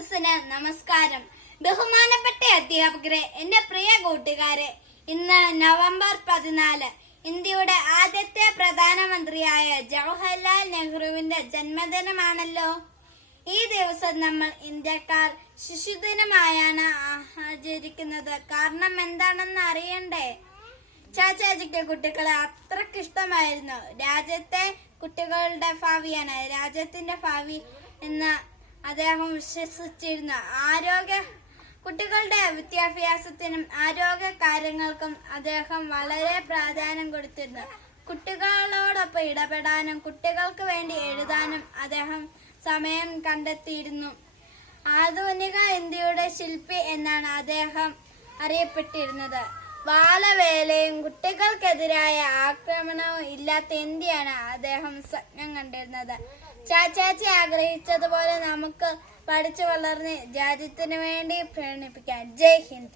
സദസ്സിന് നമസ്കാരം. ബഹുമാനപ്പെട്ട അധ്യാപകരെ, എന്റെ പ്രിയ കൂട്ടുകാരെ, ഇന്ന് നവംബർ 14 ഇന്ത്യയുടെ ആദ്യത്തെ പ്രധാനമന്ത്രിയായ ജവഹർലാൽ നെഹ്റുവിന്റെ ജന്മദിനമാണല്ലോ. ഈ ദിവസം നമ്മൾ ഇന്ത്യക്കാർ ശിശുദിനമായാണ് ആചരിക്കുന്നത്. കാരണം എന്താണെന്ന് അറിയണ്ടേ? ചാച്ചാജിക്ക് കുട്ടികളെ അത്രക്ക് ഇഷ്ടമായിരുന്നു. രാജ്യത്തെ കുട്ടികളുടെ ഭാവിയാണ് രാജ്യത്തിന്റെ ഭാവി എന്ന് അദ്ദേഹം വിശ്വസിച്ചിരുന്നു. കുട്ടികളുടെ വിദ്യാഭ്യാസത്തിനും ആരോഗ്യ കാര്യങ്ങൾക്കും അദ്ദേഹം വളരെ പ്രാധാന്യം കൊടുത്തിരുന്നു. കുട്ടികളോടൊപ്പം ഇടപെടാനും കുട്ടികൾക്ക് വേണ്ടി എഴുതാനും അദ്ദേഹം സമയം കണ്ടെത്തിയിരുന്നു. ആധുനിക ഇന്ത്യയുടെ ശില്പി എന്നാണ് അദ്ദേഹം അറിയപ്പെട്ടിരുന്നത്. ബാലവേലയും കുട്ടികൾക്കെതിരായ ആക്രമണവും ഇല്ലാത്ത ഇന്ത്യയാണ് അദ്ദേഹം സ്വപ്നം കണ്ടിരുന്നത്. ചാച്ചാച്ചി ആഗ്രഹിച്ചതുപോലെ നമുക്ക് പഠിച്ചു വളർന്ന് രാജ്യത്തിനു വേണ്ടി പ്രേരിപ്പിക്കാം. ജയ് ഹിന്ദ്.